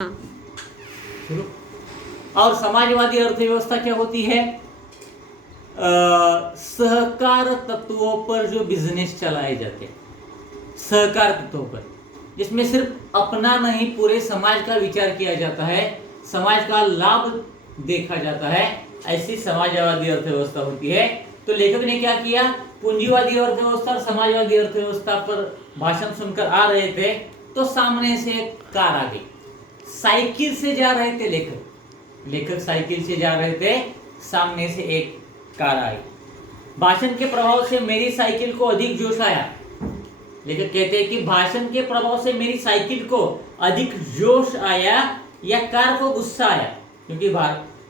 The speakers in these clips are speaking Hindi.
हाँ। और समाजवादी अर्थव्यवस्था क्या होती है? सहकार तत्वों पर जो बिजनेस चलाए जाते हैं, सहकार तत्वों पर, जिसमें सिर्फ अपना नहीं पूरे समाज का विचार किया जाता है, समाज का लाभ देखा जाता है, ऐसी समाजवादी अर्थव्यवस्था होती है। तो लेखक ने क्या किया, पूंजीवादी अर्थव्यवस्था और समाजवादी अर्थव्यवस्था पर भाषण सुनकर आ रहे थे तो सामने से एक कार आ गई। साइकिल से जा रहे थे लेखक साइकिल से जा रहे थे, सामने से एक कार आई। भाषण के प्रभाव से मेरी साइकिल को अधिक जोश आया। लेखक कहते हैं कि भाषण के प्रभाव से मेरी साइकिल को अधिक जोश आया या कार को गुस्सा आया, क्योंकि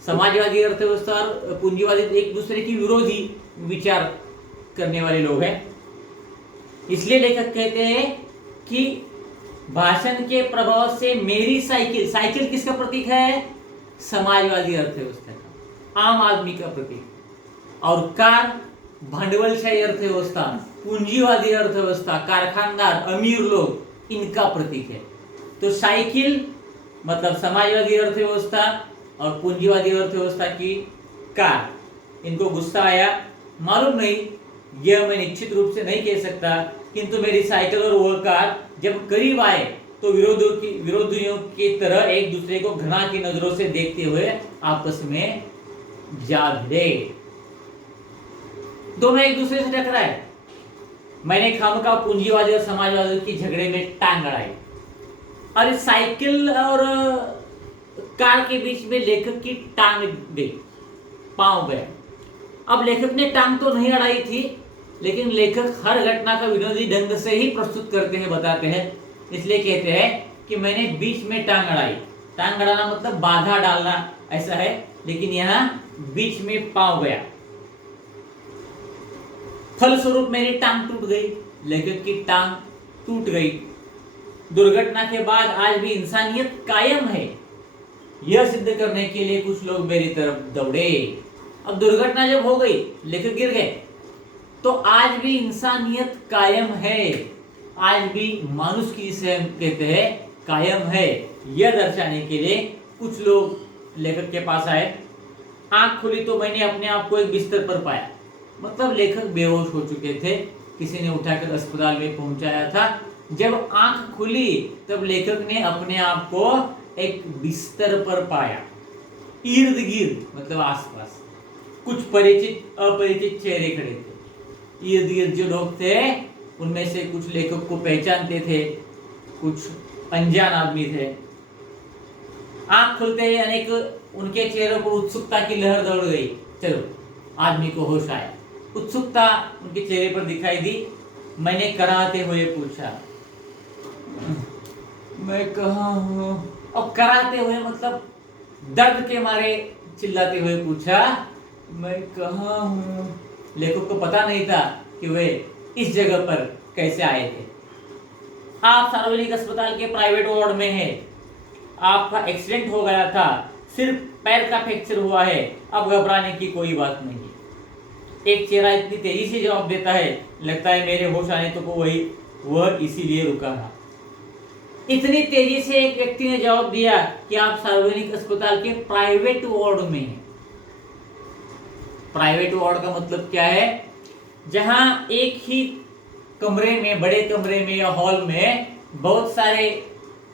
समाजवादी अर्थव्यवस्था और पूंजीवादी एक दूसरे की विरोधी विचार करने वाले लोग हैं। इसलिए लेखक कहते हैं कि भाषण के प्रभाव से मेरी साइकिल किसका प्रतीक है? समाजवादी अर्थव्यवस्था का, आम आदमी का प्रतीक। और कार भांडवलशाही अर्थव्यवस्था, पूंजीवादी अर्थव्यवस्था, कारखानदार, अमीर लोग, इनका प्रतीक है। तो साइकिल मतलब समाजवादी अर्थव्यवस्था और पूंजीवादी अर्थव्यवस्था की कार, इनको गुस्सा आया। मालूम नहीं, यह मैं निश्चित रूप से नहीं कह सकता, किंतु मेरी साइकिल और वह कार जब करीब आए तो विरोधियों की तरह एक दूसरे को घृणा की नजरों से देखते हुए आपस में जा भिड़े। दोनों एक दूसरे से टकराए। मैंने खामखा पूंजीवादी और समाजवादी की झगड़े में टांग अड़ाई। और इस साइकिल और कार के बीच में लेखक की टांग गई, पांव गया। अब लेखक ने टांग तो नहीं अड़ाई थी, लेकिन लेखक हर घटना का विनोदी ढंग से ही प्रस्तुत करते हैं, बताते हैं। इसलिए कहते हैं कि मैंने बीच में टांग अड़ाई। टांग अड़ाना मतलब बाधा डालना, ऐसा है, लेकिन यहां बीच में पांव गया। फलस्वरूप मेरी टांग टूट गई। लेखक की टांग टूट गई। दुर्घटना के बाद आज भी इंसानियत कायम है, यह सिद्ध करने के लिए कुछ लोग मेरी तरफ दौड़े। अब दुर्घटना जब हो गई, लेखक गिर गए, तो आज भी इंसानियत कायम है, आज भी मानुष की जिसे हम कहते हैं कायम है, यह दर्शाने के लिए कुछ लोग लेखक के पास आए। आंख खुली तो मैंने अपने आप को एक बिस्तर पर पाया। मतलब लेखक बेहोश हो चुके थे, किसी ने उठाकर अस्पताल में पहुंचाया था। जब आंख खुली तब लेखक ने अपने आप को एक बिस्तर पर पाया। इर्द गिर्द मतलब आसपास कुछ परिचित अपरिचित चेहरे खड़े थे। इर्द गिर्द जो लोग थे उनमें से कुछ लेखक को पहचानते थे, कुछ अनजान आदमी थे। आंख खुलते ही अनेक उनके चेहरों पर उत्सुकता की लहर दौड़ गई। चलो, आदमी को होश आया, उत्सुकता उनके चेहरे पर दिखाई दी। मैंने कराहते हुए पूछा, मैं कहाँ हूँ? अब कराहते हुए मतलब दर्द के मारे चिल्लाते हुए पूछा, मैं कहाँ हूँ? लेखक को पता नहीं था कि वे इस जगह पर कैसे आए थे। आप सार्वजनिक अस्पताल के प्राइवेट वार्ड में हैं। आपका एक्सीडेंट हो गया था, सिर्फ पैर का फ्रैक्चर हुआ है, अब घबराने की कोई बात नहीं। एक चेहरा इतनी तेजी से जवाब देता है, लगता है मेरे होश आने तो वह इसीलिए रुका था। इतनी तेजी से एक व्यक्ति ने जवाब दिया कि आप सार्वजनिक अस्पताल के प्राइवेट वार्ड में हैं। प्राइवेट वार्ड का मतलब क्या है? जहां एक ही कमरे में, बड़े कमरे में या हॉल में बहुत सारे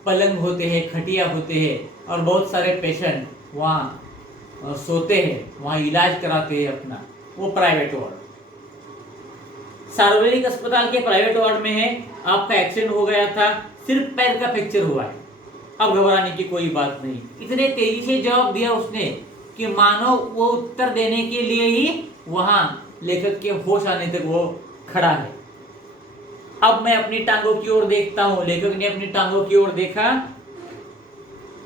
पलंग होते हैं, खटिया होते हैं और बहुत सारे पेशेंट वहां सोते हैं, वहां इलाज कराते हैं अपना, वो प्राइवेट वार्ड। सार्वजनिक अस्पताल के प्राइवेट वार्ड में है, आपका एक्सीडेंट हो गया था, सिर्फ पैर का फ्रैक्चर हुआ है, अब घबराने की कोई बात नहीं। इतने तेजी से जवाब दिया उसने कि मानो वो उत्तर देने के लिए ही वहां लेखक के होश आने तक वो खड़ा है। अब मैं अपनी टांगों की ओर देखता हूं। लेखक ने अपनी टांगों की ओर देखा।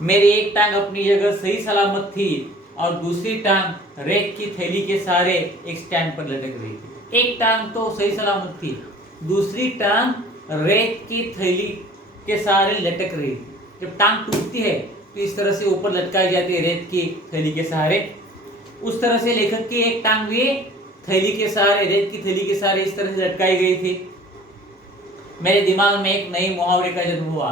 मेरी एक टांग अपनी जगह सही सलामत थी और दूसरी टांग रेत की थैली के सहारे एक स्टैंड पर लटक रही थी। एक टांग तो सही सलामत थी, दूसरी टांग रेत की थैली के सहारे लटक रही थी। जब टांग टूटती है तो इस तरह से ऊपर लटकाई जाती है रेत की थैली के सहारे। उस तरह से लेखक की एक टांग भी थैली के सहारे, रेत की थैली के सहारे इस तरह से लटकाई गई थी। मेरे दिमाग में एक नई मुहावरे का जन्म हुआ।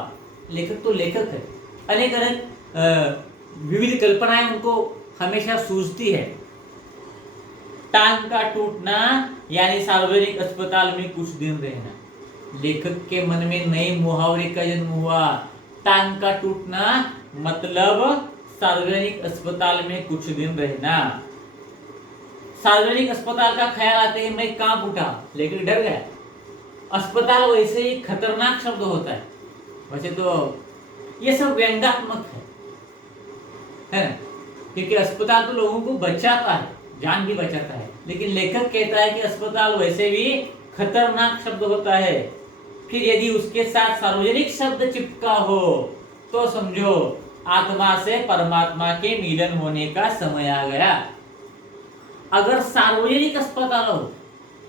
लेखक तो लेखक है, अनेक अनेक विविध कल्पनाएं उनको हमेशा सूझती है। टांग का टूटना यानी सार्वजनिक अस्पताल में कुछ दिन रहना। लेखक के मन में नए मुहावरे का जन्म हुआ। टांग का टूटना मतलब सार्वजनिक अस्पताल में कुछ दिन रहना। सार्वजनिक अस्पताल का ख्याल आते ही मैं कांप उठा, लेकिन डर गया। अस्पताल वैसे ही खतरनाक शब्द होता है। वैसे तो ये सब व्यंग्यात्मक है ना, क्योंकि अस्पताल तो लोगों को बचाता है, जान भी बचाता है, लेकिन लेखक कहता है कि अस्पताल वैसे भी खतरनाक शब्द होता है। फिर यदि उसके साथ सार्वजनिक शब्द चिपका हो तो समझो आत्मा से परमात्मा के मिलन होने का समय आ गया। अगर सार्वजनिक अस्पताल हो,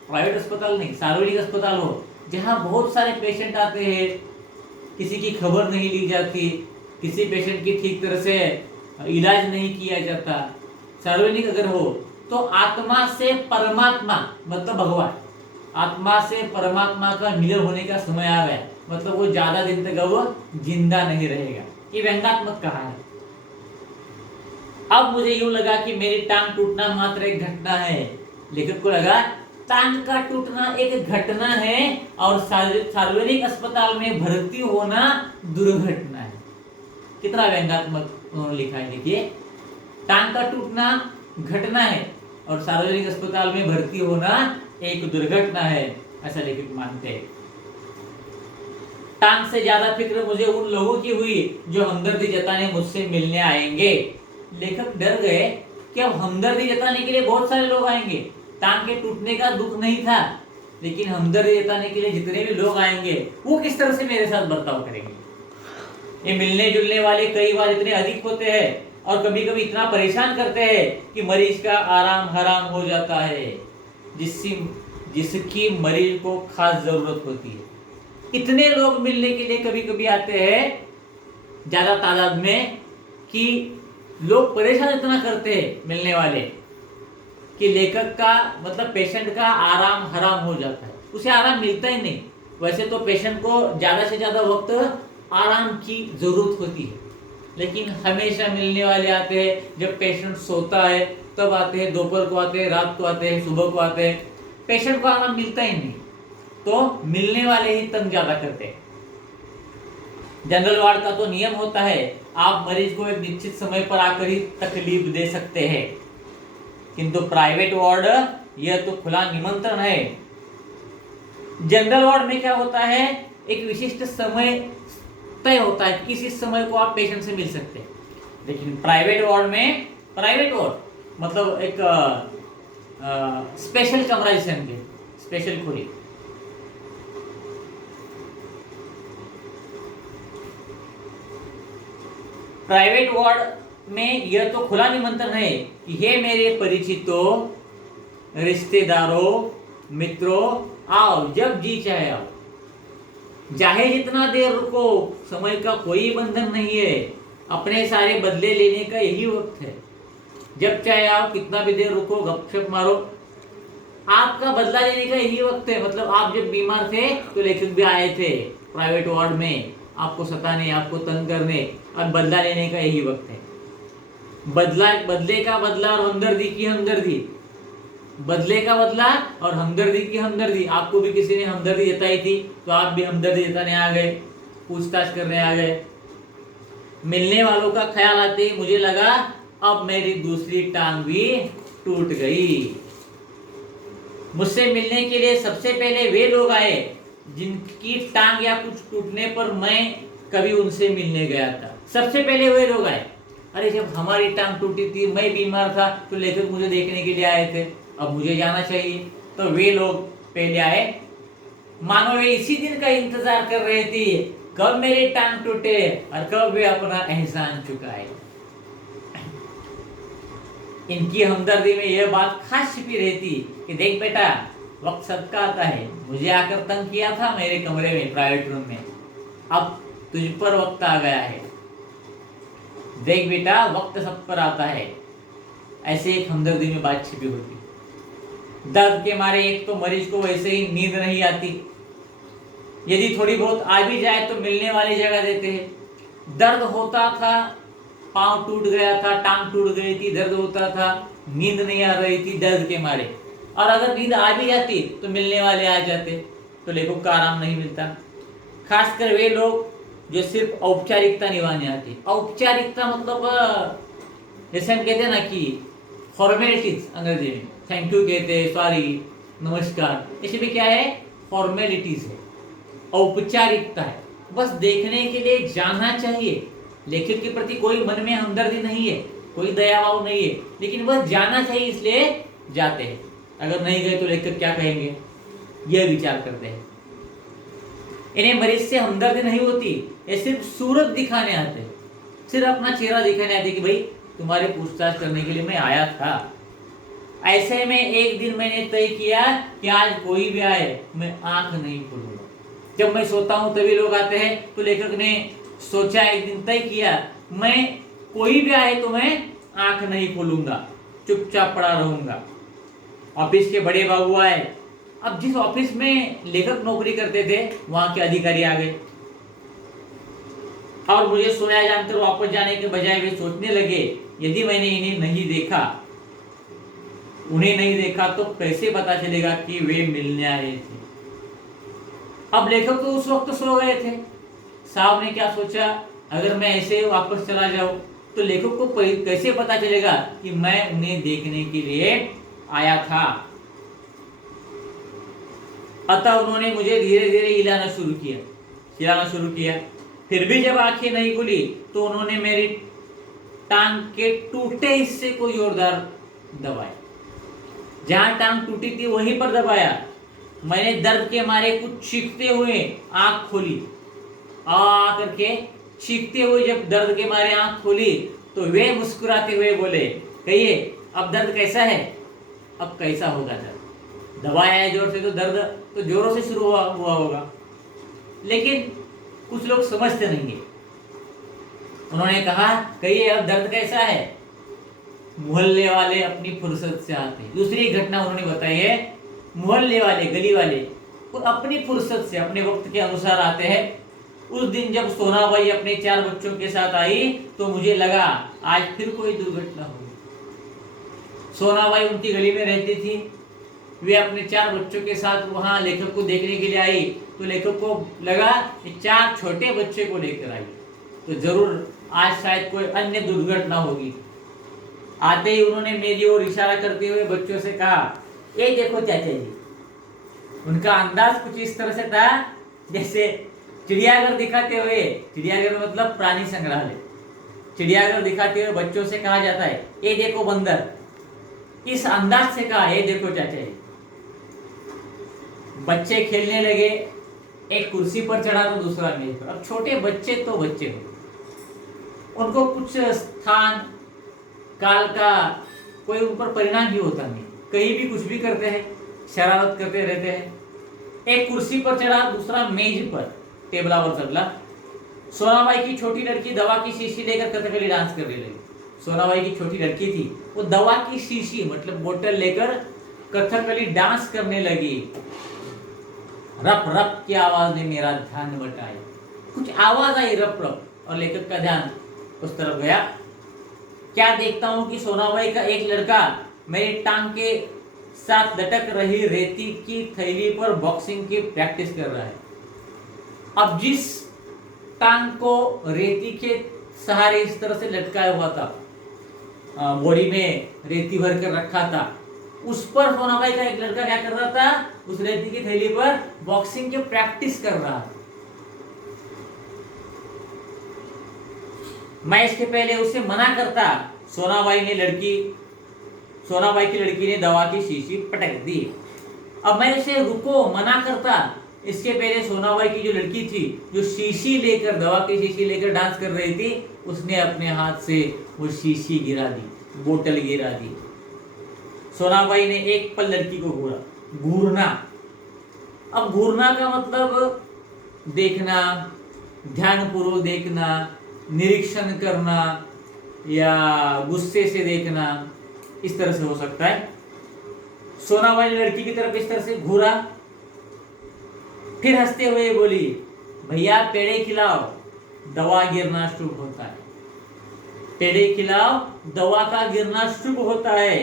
प्राइवेट अस्पताल नहीं, सार्वजनिक अस्पताल हो, जहां बहुत सारे पेशेंट आते हैं, किसी की खबर नहीं ली जाती, किसी पेशेंट की ठीक तरह से इलाज नहीं किया जाता, सार्वजनिक अगर हो तो आत्मा से परमात्मा मतलब भगवान, आत्मा से परमात्मा का मिलन होने का समय आ गया, मतलब वो ज्यादा दिन तक वो जिंदा नहीं रहेगा। ये व्यंग्यात्मक कहा है। अब मुझे यूं लगा कि मेरी टांग टूटना मात्र एक घटना है। लेखक को लगा टांग का टूटना एक घटना है और सार्वजनिक अस्पताल में भर्ती होना दुर्घटना है। कितना व्यंग्यात्मक उन्होंने लिखा है, देखिए। टांग का टूटना घटना है और सार्वजनिक अस्पताल में भर्ती होना एक दुर्घटना है, ऐसा लेखक मानते हैं। टांग से ज्यादा फिक्र मुझे उन लोगों की हुई जो हमदर्दी जताने मुझसे मिलने आएंगे। लेखक डर गए कि अब हमदर्दी जताने के लिए बहुत सारे लोग आएंगे। टांग के टूटने का दुख नहीं था, लेकिन हमदर्दी जताने के लिए जितने भी लोग आएंगे वो किस तरह से मेरे साथ बर्ताव करेंगे। ये मिलने जुलने वाले कई बार इतने अधिक होते हैं और कभी कभी इतना परेशान करते हैं कि मरीज का आराम हराम हो जाता है, जिसकी मरीज को खास जरूरत होती है। इतने लोग मिलने के लिए कभी कभी आते हैं ज्यादा तादाद में कि लोग परेशान इतना करते हैं मिलने वाले कि लेखक का मतलब पेशेंट का आराम हराम हो जाता है, उसे आराम मिलता ही नहीं। वैसे तो पेशेंट को ज्यादा से ज्यादा वक्त आराम की जरूरत होती है, लेकिन हमेशा मिलने वाले आते हैं जब पेशेंट सोता है तब आते हैं, दोपहर को आते हैं, रात को आते हैं, सुबह को आते हैं। पेशेंट को आराम मिलता ही नहीं, तो मिलने वाले ही तंग ज्यादा करते हैं। जनरल वार्ड का तो नियम होता है, आप मरीज को एक निश्चित समय पर आकर ही तकलीफ दे सकते हैं, किंतु प्राइवेट वार्ड यह तो खुला निमंत्रण है। जनरल वार्ड में क्या होता है, एक विशिष्ट समय तय होता है, इस समय को आप पेशेंट से मिल सकते हैं। लेकिन प्राइवेट वार्ड में, प्राइवेट वार्ड मतलब एक स्पेशल कमरा जिसे हम कहते, स्पेशल खुली। प्राइवेट वार्ड में यह तो खुला निमंत्रण है कि हे मेरे परिचितों, रिश्तेदारों, मित्रों, आओ जब जी चाहे आओ, चाहे जितना देर रुको, समय का कोई बंधन नहीं है। अपने सारे बदले लेने का यही वक्त है। जब चाहे आओ, कितना भी देर रुको, गपशप मारो, आपका बदला लेने का यही वक्त है। मतलब आप जब बीमार थे तो लेखक भी आए थे प्राइवेट वार्ड में आपको सताने, आपको तंग करने, और बदला लेने का यही वक्त है। बदले का बदला और हमदर्दी की हमदर्दी, बदले का बदला और हमदर्दी की हमदर्दी। आपको भी किसी ने हमदर्दी जताई थी तो आप भी हमदर्दी जताने आ गए, पूछताछ करने आ गए। मिलने वालों का ख्याल आते ही मुझे लगा अब मेरी दूसरी टांग भी टूट गई। मुझसे मिलने के लिए सबसे पहले वे लोग आए जिनकी टांग या कुछ टूटने पर मैं कभी उनसे मिलने गया था। सबसे पहले वे लोग आए। अरे जब हमारी टांग टूटी थी, मैं बीमार था, तो लेखक मुझे देखने के लिए आए थे, अब मुझे जाना चाहिए, तो वे लोग पहले आए। मानो वे इसी दिन का इंतजार कर रहे थे, कब मेरी टांग टूटे और कब वे अपना एहसान चुकाए। इनकी हमदर्दी में यह बात खास छिपी रहती कि देख बेटा, वक्त सबका आता है। मुझे आकर तंग किया था मेरे कमरे में, प्राइवेट रूम में, अब तुझ पर वक्त आ गया है। देख बेटा, वक्त सब पर आता है। ऐसे एक हमदर्दी में बात छिपी होती। दर्द के मारे एक तो मरीज को वैसे ही नींद नहीं आती, यदि थोड़ी बहुत आ भी जाए तो मिलने वाली जगह देते हैं। दर्द होता था, पांव टूट गया था, टांग टूट गई थी, दर्द होता था, नींद नहीं आ रही थी दर्द के मारे, और अगर नींद आ भी जाती तो मिलने वाले आ जाते, तो लेखक को आराम नहीं मिलता। खासकर वे लोग जो सिर्फ औपचारिकता निभाने आते। औपचारिकता मतलब जैसे हम कहते हैं ना कि फॉर्मेलिटीज, अंग्रेजी में थैंक यू कहते हैं, सॉरी, नमस्कार, इसमें भी क्या है, फॉर्मेलिटीज है, औपचारिकता है। बस देखने के लिए जाना चाहिए, लेखक के प्रति कोई मन में हमदर्दी नहीं है, कोई दया भाव नहीं है, लेकिन बस जाना चाहिए इसलिए जाते हैं। अगर नहीं गए तो लेखक क्या कहेंगे, यह विचार करते हैं। इन्हें मरीज से हमदर्दी नहीं होती, ये सिर्फ सूरत दिखाने आते हैं, सिर्फ अपना चेहरा दिखाने आते कि भाई तुम्हारे पूछताछ करने के लिए मैं आया था। ऐसे में एक दिन मैंने तय किया कि आज कोई भी आए मैं आंख नहीं खोलूंगा। जब मैं सोता हूं तभी लोग आते हैं, तो लेखक ने सोचा, एक दिन तय किया, मैं कोई भी आए तो मैं आंख नहीं खोलूंगा, चुपचाप पड़ा रहूंगा। ऑफिस के बड़े बाबू आए। अब जिस ऑफिस में लेखक नौकरी करते थे वहां के अधिकारी आ गए और मुझे सोया जानकर वापस जाने के बजाय वे सोचने लगे, यदि मैंने उन्हें नहीं देखा तो कैसे पता चलेगा कि वे मिलने आए थे। अब लेखक तो उस वक्त सो गए थे। साहब ने क्या सोचा, अगर मैं ऐसे वापस चला जाऊं तो लेखक को कैसे पता चलेगा कि मैं उन्हें देखने के लिए आया था। अतः उन्होंने मुझे धीरे धीरे हिलाना शुरू किया। फिर भी जब आंखें नहीं खुली तो उन्होंने मेरी टांग के टूटे हिस्से को जोरदार दबाया। जहां टांग टूटी थी वहीं पर दबाया। मैंने दर्द के मारे कुछ चीखते हुए आंख खोली। आ करके चीखते हुए जब दर्द के मारे आंख खोली तो वे मुस्कुराते हुए बोले, कहिए अब दर्द कैसा है? अब कैसा होगा दर्द? दबाया है जोर से तो दर्द तो जोरों से शुरू हुआ होगा, लेकिन कुछ लोग समझते नहीं है। उन्होंने कहा, कहिए अब दर्द कैसा है? मोहल्ले वाले अपनी फुर्सत से आते हैं। दूसरी घटना उन्होंने बताई है, मोहल्ले वाले, गली वाले वो अपनी फुर्सत से, अपने वक्त के अनुसार आते हैं। उस दिन जब सोनाबाई अपने 4 बच्चों के साथ आई तो मुझे लगा आज फिर कोई दुर्घटना होगी। सोनाबाई उनकी गली में रहती थी। वे अपने 4 बच्चों के साथ वहां लेखक को देखने के लिए आई, तो लेखक को लगा कि 4 छोटे बच्चे को लेकर आई तो जरूर आज शायद कोई अन्य दुर्घटना होगी। आते ही उन्होंने मेरी ओर इशारा करते हुए बच्चों से कहा, ये देखो चाचा जी। उनका अंदाज कुछ इस तरह से था जैसे चिड़ियाघर दिखाते हुए, चिड़ियाघर मतलब प्राणी संग्रहालय, चिड़ियाघर दिखाते हुए बच्चों से कहा जाता है, ये देखो बंदर। इस अंदाज से कहा, ये देखो चाचा जी। बच्चे खेलने लगे, एक कुर्सी पर चढ़ा तो दूसरा मेज पर। अब छोटे बच्चे तो बच्चे हो, उनको कुछ स्थान काल का कोई उन पर परिणाम ही होता नहीं, कहीं भी कुछ भी करते हैं, शरारत करते रहते हैं। एक कुर्सी पर चढ़ा, दूसरा मेज पर, टेबलावर चढ़ा। सोनाबाई की छोटी लड़की दवा की शीशी लेकर कथकली डांस करने लगी। सोनाबाई की छोटी लड़की थी, वो दवा की शीशी मतलब बोतल लेकर कथकली डांस करने लगी। रप रप की आवाज ने मेरा ध्यान बटाया। कुछ आवाज आई रप रप, और लेखक का ध्यान उस तरफ गया। क्या देखता हूं कि सोनाबाई का एक लड़का मेरी टांग के साथ लटक रही रेती की थैली पर बॉक्सिंग की प्रैक्टिस कर रहा है। अब जिस टांग को रेती के सहारे इस तरह से लटकाया हुआ था, बॉडी में रेती भर कर रखा था, उस पर सोनाबाई का एक लड़का क्या कर रहा था, उस रेती की थैली पर बॉक्सिंग की प्रैक्टिस कर रहा है। मैं इसके पहले उसे मना करता, सोनाबाई की लड़की ने दवा की शीशी पटक दी। अब मैं उसे रुको मना करता, इसके पहले सोनाबाई की जो लड़की थी, जो शीशी लेकर, दवा की शीशी लेकर डांस कर रही थी, उसने अपने हाथ से वो शीशी गिरा दी, बोतल गिरा दी। सोनाबाई ने एक पल लड़की को घूरना। अब घूरना का मतलब देखना, ध्यानपूर्वक देखना, निरीक्षण करना या गुस्से से देखना, इस तरह से हो सकता है। सोनाबाई ने लड़की की तरफ इस तरह से घूरा, फिर हंसते हुए बोली, भैया पेड़े खिलाओ। दवा गिरना शुरू होता है। टेढ़े खिलाओ, दवा का गिरना शुरू होता है।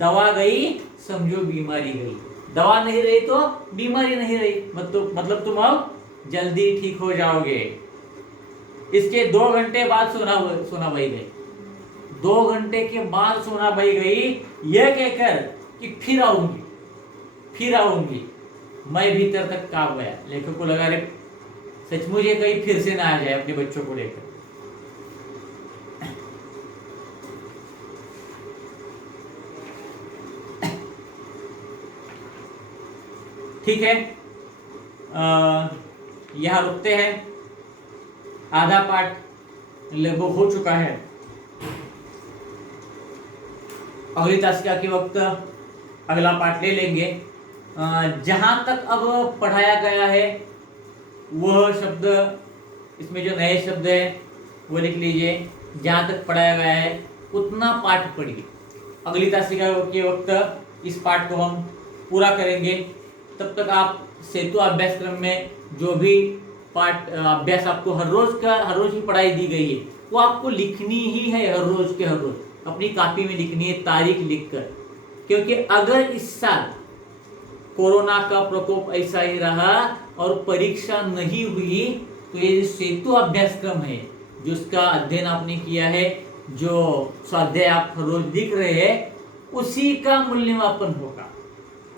दवा गई, समझो बीमारी गई। दवा नहीं रही तो बीमारी नहीं रही, मतलब तुम अब जल्दी ठीक हो जाओगे। इसके 2 घंटे बाद सोना बही गई। 2 घंटे के बाद सोना बही गई, यह कहकर कि फिर आऊंगी। मैं भीतर तक कांप गया। लेखक को लगा रे सचमुच ये कहीं फिर से ना आ जाए अपने बच्चों को लेकर। ठीक है, यहां रुकते हैं। आधा पाठ लगभग हो चुका है। अगली तासिका के वक्त अगला पाठ ले लेंगे। जहां तक अब पढ़ाया गया है वह शब्द, इसमें जो नए शब्द है वो लिख लीजिए। जहां तक पढ़ाया गया है उतना पाठ पढ़िए। अगली तासिका के वक्त इस पाठ को हम पूरा करेंगे। तब तक आप सेतु अभ्यासक्रम में जो भी पाठ अभ्यास आपको हर रोज की पढ़ाई दी गई है वो आपको लिखनी ही है। हर रोज अपनी कॉपी में लिखनी है, तारीख लिखकर। क्योंकि अगर इस साल कोरोना का प्रकोप ऐसा ही रहा और परीक्षा नहीं हुई तो ये सेतु अभ्यासक्रम है, जो उसका अध्ययन आपने किया है, जो स्वाध्याय आप हर रोज लिख रहे हैं, उसी का मूल्यमापन होगा।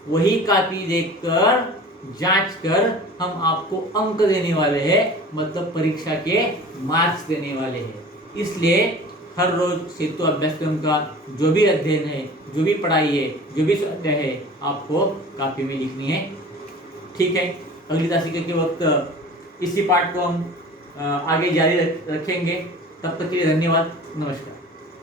वही कॉपी देखकर जांच कर हम आपको अंक देने वाले हैं, मतलब परीक्षा के मार्क्स देने वाले हैं। इसलिए हर रोज सेतु अभ्यासक्रम का जो भी अध्ययन है, जो भी पढ़ाई है, जो भी स्वाध्याय है, आपको कॉपी में लिखनी है। ठीक है, अगली तासिका के वक्त इसी पाठ को हम आगे जारी रखेंगे। तब तक के लिए धन्यवाद, नमस्कार।